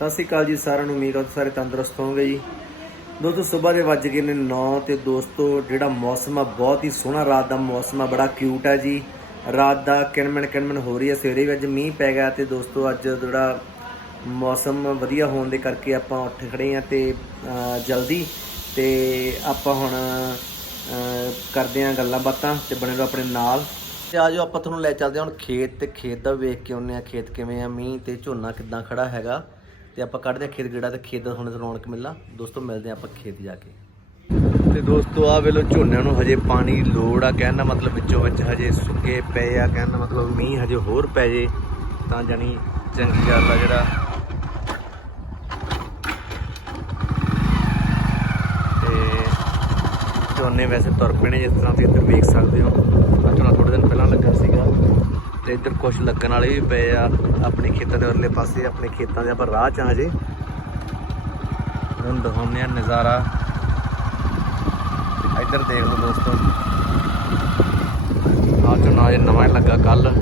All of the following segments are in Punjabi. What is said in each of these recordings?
ਸਤਿ ਸ਼੍ਰੀ ਅਕਾਲ ਜੀ ਸਾਰਿਆਂ ਨੂੰ, ਉਮੀਦ ਹੈ ਤੁਸੀਂ ਸਾਰੇ ਤੰਦਰੁਸਤ ਹੋਵੋਗੇ ਜੀ। ਦੋਸਤੋ, ਸਵੇਰ ਦੇ ਵੱਜ ਗਏ ਨੇ 9 ਤੇ ਦੋਸਤੋ, ਜਿਹੜਾ ਮੌਸਮ ਆ, ਬਹੁਤ ਹੀ ਸੋਹਣਾ ਰਾਤ ਦਾ ਮੌਸਮ ਆ, ਬੜਾ ਕਿਊਟ ਆ ਜੀ। ਰਾਤ ਦਾ ਕਿਣਮਣ ਕਿਣਮਣ ਹੋ ਰਹੀ ਹੈ ਸਵੇਰੇ ਵੀ ਅੱਜ ਮੀਂਹ ਪੈ ਗਿਆ ਤੇ ਦੋਸਤੋ, ਅੱਜ ਜਿਹੜਾ ਮੌਸਮ ਵਧੀਆ ਹੋਣ ਦੇ ਕਰਕੇ ਆਪਾਂ ਉੱਠ ਖੜੇ ਆ ਤੇ ਜਲਦੀ ਤੇ ਆਪਾਂ ਹੁਣ ਕਰਦੇ ਆ ਗੱਲਾਂ ਬਾਤਾਂ ਤੇ ਬਣੇ ਰਹੋ ਆਪਣੇ ਨਾਲ। ਤੇ ਆਜੋ ਆਪਾਂ ਤੁਹਾਨੂੰ ਲੈ ਚੱਲਦੇ ਹਾਂ ਹੁਣ ਖੇਤ ਤੇ। ਖੇਤ ਦਾ ਵੇਖ ਕੇ ਆਉਂਦੇ ਆ ਖੇਤ ਕਿਵੇਂ ਆ, ਮੀਂਹ ਤੇ ਝੋਨਾ ਕਿੱਦਾਂ ਖੜਾ ਹੈਗਾ। ਤੇ ਆਪਾਂ ਕੱਢਦੇ ਆ ਖੇਤ ਗੇੜਾ ਤੇ ਖੇਤ ਦਾ ਹੁਣ ਰੌਣਕ ਮਿਲਣਾ। ਦੋਸਤੋ, ਮਿਲਦੇ ਆ ਆਪਾਂ ਖੇਤ ਜਾ ਕੇ। ਤੇ ਦੋਸਤੋ ਆ ਵੇਲੋ ਝੋਨਿਆਂ ਨੂੰ ਹਜੇ ਪਾਣੀ ਦੀ ਲੋੜ ਆ। ਕਹਿਣ ਦਾ ਮਤਲਬ ਵਿੱਚੋਂ ਵਿੱਚ ਹਜੇ ਸੁੱਕੇ ਪਏ ਆ। ਕਹਿਣ ਦਾ ਮਤਲਬ ਮੀਂਹ ਹਜੇ ਹੋਰ ਪੈ ਜੇ, ਤਾਂ ਜਾਨੀ ਚੰਗੀ ਗੱਲ ਆ ਜਿਹੜਾ। ਝੋਨੇ ਵੈਸੇ ਤੁਰ ਪਏ ਨੇ ਜਿਸ ਤਰ੍ਹਾਂ ਤੁਸੀਂ ਇੱਧਰ ਵੇਖ ਸਕਦੇ ਹੋ। ਆਹ ਝੋਨਾ ਥੋੜੇ ਦਿਨ ਪਹਿਲਾਂ ਲੱਗਾ ਸੀਗਾ। ਤੇ ਇੱਧਰ ਕੁਝ ਲੱਗਣ ਵਾਲੇ ਵੀ ਪਏ ਆ ਆਪਣੇ ਖੇਤਾਂ ਦੇ ਉਰਲੇ ਪਾਸੇ, ਆਪਣੇ ਖੇਤਾਂ ਦੇ ਆਪਾਂ ਰਾਹ ਚ ਆ ਹਜੇ ਹੁਣ ਦਿਖਾਉਂਦੇ ਆ ਨਜ਼ਾਰਾ। ਇੱਧਰ ਦੇਖ ਲਓ ਦੋਸਤੋ। ਆ ਝੋਨਾ ਅਜੇ ਨਵਾਂ ਹੀ ਲੱਗਾ ਕੱਲ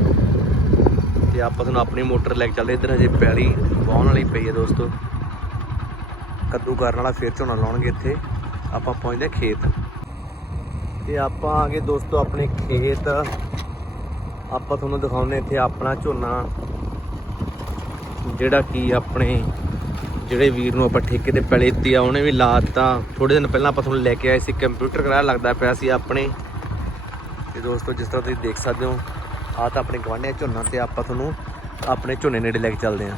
ਤੇ ਆਪਾਂ ਤੁਹਾਨੂੰ ਆਪਣੀ ਮੋਟਰ ਲੈ ਕੇ ਚੱਲਦੇ ਇੱਧਰ ਹਜੇ ਪੈਲੀ ਵਾਹਣ ਵਾਲੀ ਪਈ ਹੈ ਦੋਸਤੋ। ਕੱਦੂ ਕਰਨ ਵਾਲਾ ਫੇਰ ਝੋਨਾ ਲਾਉਣਗੇ ਇੱਥੇ। ਆਪਾਂ ਪਹੁੰਚਦੇ ਹਾਂ ਖੇਤ। ਤੇ ਆਪਾਂ ਆ ਗਏ ਦੋਸਤੋ ਆਪਣੇ ਖੇਤ। ਆਪਾਂ ਤੁਹਾਨੂੰ ਦਿਖਾਉਂਦੇ ਇੱਥੇ ਆਪਣਾ ਝੋਨਾ, ਜਿਹੜਾ ਕੀ ਆਪਣੇ ਜਿਹੜੇ ਵੀਰ ਨੂੰ ਆਪਾਂ ਠੇਕੇ ਤੇ ਪੈਲੀ ਦਿੱਤੀ ਆ, ਉਹਨੇ ਵੀ ਲਾਤਾ। ਥੋੜੇ ਦਿਨ ਪਹਿਲਾਂ ਆਪਾਂ ਤੁਹਾਨੂੰ ਲੈ ਕੇ ਆਏ ਸੀ, ਕੰਪਿਊਟਰ ਕਰਾ ਲੱਗਦਾ ਪਿਆ ਸੀ ਆਪਣੇ। ਤੇ ਦੋਸਤੋ, ਜਿਸ ਤਰ੍ਹਾਂ ਤੁਸੀਂ ਦੇਖ ਸਕਦੇ ਹੋ ਆ ਤਾਂ ਆਪਣੇ ਗਵਾਂਢੀਆਂ ਝੋਨਾ ਤੇ ਆਪਾਂ ਤੁਹਾਨੂੰ ਆਪਣੇ ਝੋਨੇ ਨੇੜੇ ਲੈ ਕੇ ਚੱਲਦੇ ਆ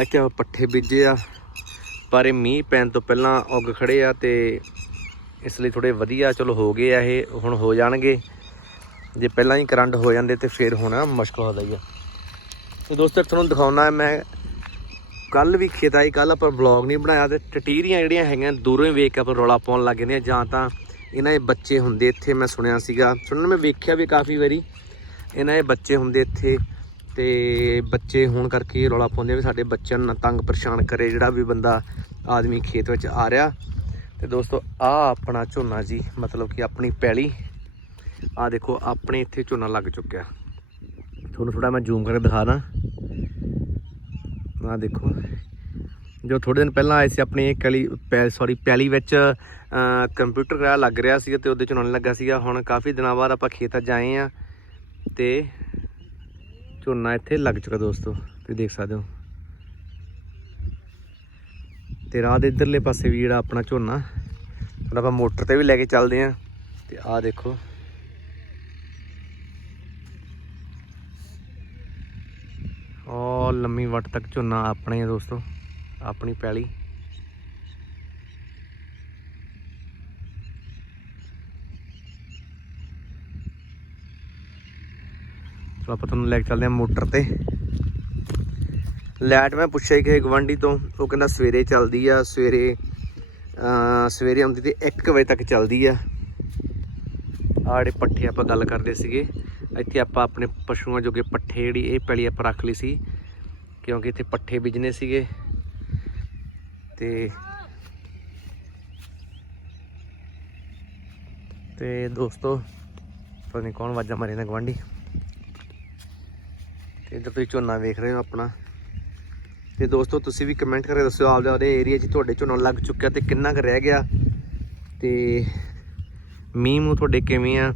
ਇੱਥੇ ਆਪਾਂ ਪੱਠੇ ਬੀਜੇ ਆ, ਪਰ ਇਹ ਮੀਂਹ ਪੈਣ ਤੋਂ ਪਹਿਲਾਂ ਉੱਗ ਖੜੇ ਆ ਤੇ ਇਸ ਲਈ ਥੋੜੇ ਵਧੀਆ, ਚਲੋ ਹੋ ਗਏ ਆ ਇਹ, ਹੁਣ ਹੋ ਜਾਣਗੇ। ਜੇ ਪਹਿਲਾਂ ਹੀ ਕਰੰਟ ਹੋ ਜਾਂਦੇ ਤੇ ਫਿਰ ਹੋਣਾ ਮੁਸ਼ਕਲ ਹੋ ਜਾਈਆ ਤੇ ਦੋਸਤੋ ਤੁਹਾਨੂੰ ਦਿਖਾਉਣਾ ਮੈਂ ਕੱਲ ਵੀ ਖੇਤ ਆਈ ਕੱਲ ਆਪਾਂ ਵਲੌਗ ਨਹੀਂ ਬਣਾਇਆ ਤੇ ਟਟੀਰੀਆਂ ਜਿਹੜੀਆਂ ਹੈਗੀਆਂ ਦੂਰੋਂ ਹੀ ਵੇਖ ਕੇ ਆਪਾਂ ਰੌਲਾ ਪਾਉਣ ਲੱਗ ਜਾਂਦੇ ਆ, ਜਾਂ ਤਾਂ ਇਹਨਾਂ ਦੇ ਬੱਚੇ ਹੁੰਦੇ ਇੱਥੇ ਮੈਂ ਸੁਣਿਆ ਸੀਗਾ। ਸੁਣਨ ਮੈਂ ਵੇਖਿਆ ਵੀ ਕਾਫੀ ਵਾਰੀ, ਇਹਨਾਂ ਦੇ ਬੱਚੇ ਹੁੰਦੇ ਇੱਥੇ ਤੇ ਬੱਚੇ ਹੋਣ ਕਰਕੇ ਰੌਲਾ ਪਾਉਂਦੇ ਵੀ ਸਾਡੇ ਬੱਚਿਆਂ ਨੂੰ ਤੰਗ ਪਰੇਸ਼ਾਨ ਕਰੇ ਜਿਹੜਾ ਵੀ ਬੰਦਾ ਆਦਮੀ ਖੇਤ ਵਿੱਚ ਆ ਰਿਹਾ। ਤੇ ਦੋਸਤੋ ਆ ਆਪਣਾ ਝੋਨਾ ਜੀ, ਮਤਲਬ ਕਿ ਆਪਣੀ ਪੈਲੀ ਆ ਦੇਖੋ, ਆਪਣੇ ਇੱਥੇ ਝੋਨਾ ਲੱਗ ਚੁੱਕਿਆ। ਤੁਹਾਨੂੰ ਥੋੜਾ ਮੈਂ ਜ਼ੂਮ ਕਰਕੇ ਦਿਖਾ ਦਾਂ। ਆ ਦੇਖੋ, ਜੋ ਥੋੜੇ ਦਿਨ ਪਹਿਲਾਂ ਆਏ ਸੀ ਆਪਣੀ ਇਹ ਕਲੀ, ਪੈ ਸੌਰੀ ਪੈਲੀ ਵਿੱਚ ਕੰਪਿਊਟਰ ਕਰਾ ਲੱਗ ਰਿਹਾ ਸੀ ਤੇ ਉਹਦੇ ਚ ਨਹੀਂ ਲੱਗਾ ਸੀਗਾ। ਹੁਣ ਕਾਫੀ ਦਿਨਾਂ ਬਾਅਦ ਆਪਾਂ ਖੇਤਾਂ ਅੱਜ ਆਏ ਆ ਤੇ ਝੋਨਾ ਇੱਥੇ ਲੱਗ ਚੁੱਕਾ ਦੋਸਤੋ, ਤੁਸੀਂ ਦੇਖ ਸਕਦੇ ਹੋ। ਤੇ ਰਾਹ ਦੇ ਇਧਰਲੇ ਪਾਸੇ ਵੀ ਜਿਹੜਾ ਆਪਣਾ ਝੋਨਾ, ਹੁਣ ਆਪਾਂ ਮੋਟਰ ਤੇ ਵੀ ਲੈ ਕੇ ਚੱਲਦੇ ਆ ਤੇ ਆਹ ਦੇਖੋ ਉਹ ਲੰਮੀ ਵੱਟ ਤੱਕ ਝੋਨਾ ਆਪਣੇ ਆ ਦੋਸਤੋ, ਆਪਣੀ ਪੈਲੀ। ਸੋ ਆਪਾਂ ਤੁਹਾਨੂੰ ਲੈ ਕੇ ਚੱਲਦੇ ਆ ਮੋਟਰ ਤੇ। ਲਾਈਟ ਮੈਂ ਪੁੱਛਿਆ ਕਿ ਗਵੰਡੀ ਤੋਂ, ਉਹ ਕਹਿੰਦਾ ਸਵੇਰੇ ਚੱਲਦੀ ਆ, ਸਵੇਰੇ ਸਵੇਰੇ ਆਉਂਦੀ ਤੇ 1 ਵਜੇ ਤੱਕ ਚੱਲਦੀ ਆ। ਆਹ ਪੱਠੇ ਆਪਾਂ ਗੱਲ ਕਰਦੇ ਸੀਗੇ। ਇੱਥੇ ਆਪਾਂ ਆਪਣੇ ਪਸ਼ੂਆਂ ਜੋਗੇ ਪੱਠੇ ਜਿਹੜੀ ਇਹ ਪੈਲੀ ਆਪਾਂ ਰੱਖ ਲਈ ਸੀ, ਕਿਉਂਕਿ ਇੱਥੇ ਪੱਠੇ ਬੀਜਨੇ ਸੀਗੇ। ਤੇ ਤੇ ਦੋਸਤੋ, ਪਤਾ ਨਹੀਂ ਕੌਣ ਵਾਜਾ ਮਾਰੇ ਨਾ ਗਵਾਂਢੀ ਤੇ ਇੱਧਰ ਤੁਸੀਂ ਝੋਨਾ ਵੇਖ ਰਹੇ ਹੋ ਆਪਣਾ। ਤੇ ਦੋਸਤੋ, ਤੁਸੀਂ ਵੀ ਕਮੈਂਟ ਕਰਕੇ ਦੱਸਿਓ ਆਪਦੇ ਆਪਦੇ ਏਰੀਆ 'ਚ ਤੁਹਾਡੇ ਝੋਨਾ ਲੱਗ ਚੁੱਕਿਆ ਤੇ ਕਿੰਨਾ ਕੁ ਰਹਿ ਗਿਆ। ਤੇ ਮੀਂਹ ਨੂੰ ਤੁਹਾਡੇ ਕਿਵੇਂ ਆ?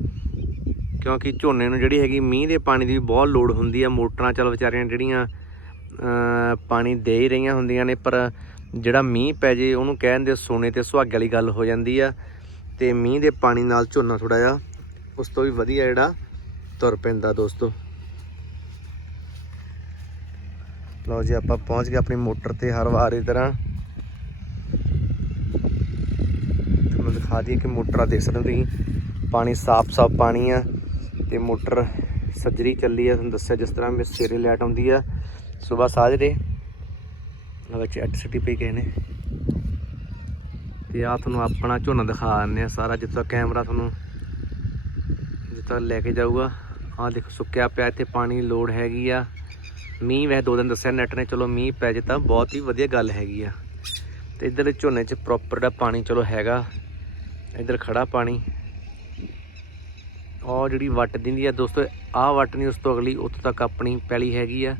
ਕਿਉਂਕਿ ਝੋਨੇ ਨੂੰ ਜਿਹੜੀ ਹੈਗੀ ਮੀਂਹ ਦੇ ਪਾਣੀ ਦੀ ਵੀ ਬਹੁਤ ਲੋੜ ਹੁੰਦੀ ਆ। ਮੋਟਰਾਂ ਚੱਲ ਵਿਚਾਰੀਆਂ ਜਿਹੜੀਆਂ ਪਾਣੀ ਦੇ ਹੀ ਰਹੀਆਂ ਹੁੰਦੀਆਂ ਨੇ, ਪਰ ਜਿਹੜਾ ਮੀਂਹ ਪੈ ਜੇ ਉਹਨੂੰ ਕਹਿਣ ਦੇ ਸੋਨੇ ਤੇ ਸੁਹਾਗੇ ਵਾਲੀ ਗੱਲ ਹੋ ਜਾਂਦੀ ਆ। ਤੇ ਮੀਂਹ ਦੇ ਪਾਣੀ ਨਾਲ ਝੋਨਾ ਥੋੜਾ ਜਿਹਾ ਉਸ ਤੋਂ ਵੀ ਵਧੀਆ ਜਿਹੜਾ ਤੁਰ ਪੈਂਦਾ ਦੋਸਤੋ। ਲਓ ਜੀ, ਆਪਾਂ ਪਹੁੰਚ ਗਏ ਆਪਣੀ ਮੋਟਰ ਤੇ ਹਰ ਵਾਰ ਦੀ ਤਰ੍ਹਾਂ। ਤੁਹਾਨੂੰ ਦਿਖਾ ਦਈਏ ਕਿ ਮੋਟਰਾਂ ਆ ਦੇਖ ਸਕਦੇ ਹੋ ਤੁਸੀਂ। ਪਾਣੀ ਸਾਫ਼-ਸਾਫ਼ ਪਾਣੀ ਆ। ਤੇ ਮੋਟਰ ਸੱਜਰੀ ਚੱਲੀ ਆ, ਤੁਹਾਨੂੰ ਦੱਸਿਆ ਜਿਸ ਤਰ੍ਹਾਂ ਮੈਂ ਸਵੇਰੇ ਲਾਈਟ ਆਉਂਦੀ ਆ, ਸਵੇਰ ਸਾਜਰੇ ਆ ਵਿੱਚ ਐਲਸੀਡੀ ਪਈ ਗਏ ਨੇ। ਤੇ ਆ ਤੁਹਾਨੂੰ ਆਪਣਾ ਝੋਨਾ ਦਿਖਾ ਦਿੰਦੇ ਆ ਸਾਰਾ ਜਿੱਥੋਂ ਕੈਮਰਾ ਤੁਹਾਨੂੰ ਜਿੱਥੇ ਲੈ ਕੇ ਜਾਊਗਾ। ਆ ਦੇਖੋ, ਸੁੱਕਿਆ ਪਿਆ, ਇੱਥੇ ਪਾਣੀ ਦੀ ਲੋੜ ਹੈਗੀ ਆ। ਮੀਂਹ ਵੈ ਦੋ ਦਿਨ ਦੱਸਿਆ ਨੈਟ ਨੇ, ਚਲੋ ਮੀਂਹ ਪੈ ਜੇ ਤਾਂ ਬਹੁਤ ਹੀ ਵਧੀਆ ਗੱਲ ਹੈਗੀ ਆ। ਤੇ ਇੱਧਰ ਝੋਨੇ 'ਚ ਪ੍ਰੋਪਰ ਦਾ ਪਾਣੀ ਚਲੋ ਹੈਗਾ, ਇੱਧਰ ਖੜਾ ਪਾਣੀ। ਉਹ ਜਿਹੜੀ ਵੱਟ ਦਿੰਦੀ ਆ ਦੋਸਤੋ, ਆਹ ਵੱਟ ਨਹੀਂ ਉਸ ਤੋਂ ਅਗਲੀ, ਉੱਥੋਂ ਤੱਕ ਆਪਣੀ ਪੈਲੀ ਹੈਗੀ ਆ।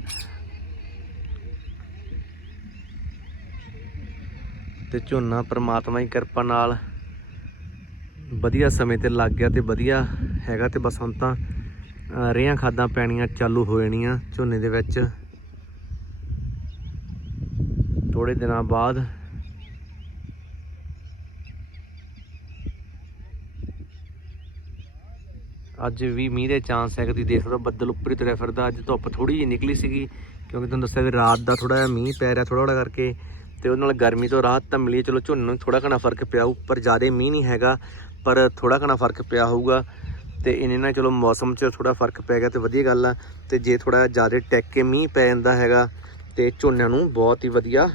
ਤੇ ਝੋਨਾ ਪ੍ਰਮਾਤਮਾ ਦੀ ਕਿਰਪਾ ਨਾਲ ਵਧੀਆ ਸਮੇਂ ਤੇ ਲੱਗ ਗਿਆ ਤੇ ਵਧੀਆ ਹੈਗਾ ਤੇ ਬਸ ਹੁਣ ਤਾਂ ਰੇਹਾਂ ਖਾਦਾਂ ਪੈਣੀਆਂ ਚਾਲੂ ਹੋ ਜਾਣੀਆਂ ਝੋਨੇ ਦੇ ਵਿੱਚ। ਥੋੜੇ ਦਿਨਾਂ ਬਾਅਦ ਅੱਜ ਵੀ ਮੀਂਹ ਦੇ ਚਾਂਸ ਹੈ ਕਿ ਤੁਸੀਂ ਦੇਖ ਸਕਦੇ ਹੋ ਬੱਦਲ ਉੱਪਰ ਹੀ ਤੁਰਿਆ ਫਿਰਦਾ। ਅੱਜ ਧੁੱਪ ਥੋੜੀ ਜਿਹੀ ਨਿਕਲੀ ਸੀਗੀ, ਕਿਉਂਕਿ ਤੁਹਾਨੂੰ ਦੱਸਿਆ ਵੀ ਰਾਤ ਦਾ ਥੋੜਾ ਜਿਹਾ ਮੀਂਹ ਪੈ ਰਿਹਾ ਥੋੜਾ ਥੋੜਾ ਕਰਕੇ, ਤੇ ਉਹਦੇ ਨਾਲ ਗਰਮੀ ਤੋਂ ਰਾਹਤ ਤਾਂ ਮਿਲੀ ਚਲੋ ਝੋਨੇ ਨੂੰ ਥੋੜਾ ਘਣਾ ਫ਼ਰਕ ਪਿਆ, ਉੱਪਰ ਜ਼ਿਆਦਾ ਮੀਂਹ ਨਹੀਂ ਹੈਗਾ, ਪਰ ਥੋੜਾ ਘਣਾ ਫ਼ਰਕ ਪਿਆ ਹੋਊਗਾ। ਤੇ ਇਹਨੇ ਨਾਲ ਚਲੋ ਮੌਸਮ 'ਚ ਥੋੜਾ ਫ਼ਰਕ ਪੈ ਗਿਆ ਤੇ ਵਧੀਆ ਗੱਲ ਆ, ਤੇ ਜੇ ਥੋੜਾ ਜ਼ਿਆਦਾ ਟੈਕ ਕੇ ਮੀਂਹ ਪੈ ਜਾਂਦਾ ਹੈਗਾ, ਤੇ ਝੋਨਿਆਂ ਨੂੰ ਬਹੁਤ ਹੀ ਵਧੀਆ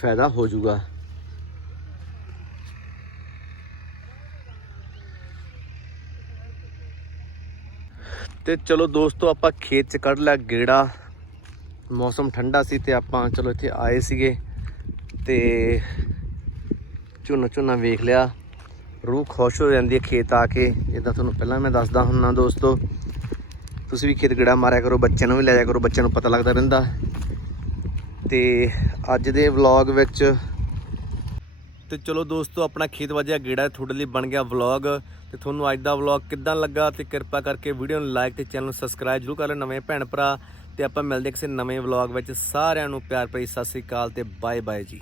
ਫਾਇਦਾ ਹੋ ਜਾਊਗਾ। ਤੇ ਚਲੋ ਦੋਸਤੋ, ਆਪਾਂ ਖੇਤ 'ਚ ਕੱਢ ਲਿਆ ਗੇੜਾ। ਮੌਸਮ ਠੰਡਾ ਸੀ ਤੇ ਆਪਾਂ ਚਲੋ ਇੱਥੇ ਆਏ ਸੀਗੇ ਤੇ ਝੋਨਾ ਝੋਨਾ ਵੇਖ ਲਿਆ। ਰੂਹ ਖੁਸ਼ ਹੋ ਜਾਂਦੀ ਹੈ ਖੇਤ ਆ ਕੇ। ਜਿੱਦਾਂ ਤੁਹਾਨੂੰ ਪਹਿਲਾਂ ਮੈਂ ਦੱਸਦਾ ਹੁੰਨਾ ਦੋਸਤੋ, ਤੁਸੀਂ ਵੀ ਖੇਤ ਗੇੜਾ ਮਾਰਿਆ ਕਰੋ, ਬੱਚਿਆਂ ਨੂੰ ਵੀ ਲੈ ਜਾਇਆ ਕਰੋ, ਬੱਚਿਆਂ ਨੂੰ ਪਤਾ ਲੱਗਦਾ ਰਹਿੰਦਾ। ਤੇ ਅੱਜ ਦੇ ਵਲੌਗ ਵਿੱਚ ਤੇ ਚਲੋ ਦੋਸਤੋ, ਆਪਣਾ ਖੇਤ ਵਾਜਿਆ ਗੇੜਾ ਤੁਹਾਡੇ ਲਈ ਬਣ ਗਿਆ ਵਲੌਗ ਤੇ ਤੁਹਾਨੂੰ ਅੱਜ ਦਾ ਵਲੌਗ ਕਿੱਦਾਂ ਲੱਗਾ ਤੇ ਕਿਰਪਾ ਕਰਕੇ ਵੀਡੀਓ ਨੂੰ ਲਾਈਕ ਤੇ ਚੈਨਲ ਨੂੰ ਸਬਸਕ੍ਰਾਈਬ ਜਰੂਰ ਕਰ ਲਿਓ ਨਵੇਂ ਭੈਣ ਭਰਾ। ਤੇ ਆਪਾਂ ਮਿਲਦੇ ਹਾਂ ਕਿਸੇ ਨਵੇਂ ਵਲੌਗ ਵਿੱਚ। ਸਾਰਿਆਂ ਨੂੰ ਪਿਆਰ ਭਰੀ ਸਤਿ ਸ੍ਰੀ ਅਕਾਲ ਤੇ ਬਾਏ ਬਾਏ ਜੀ।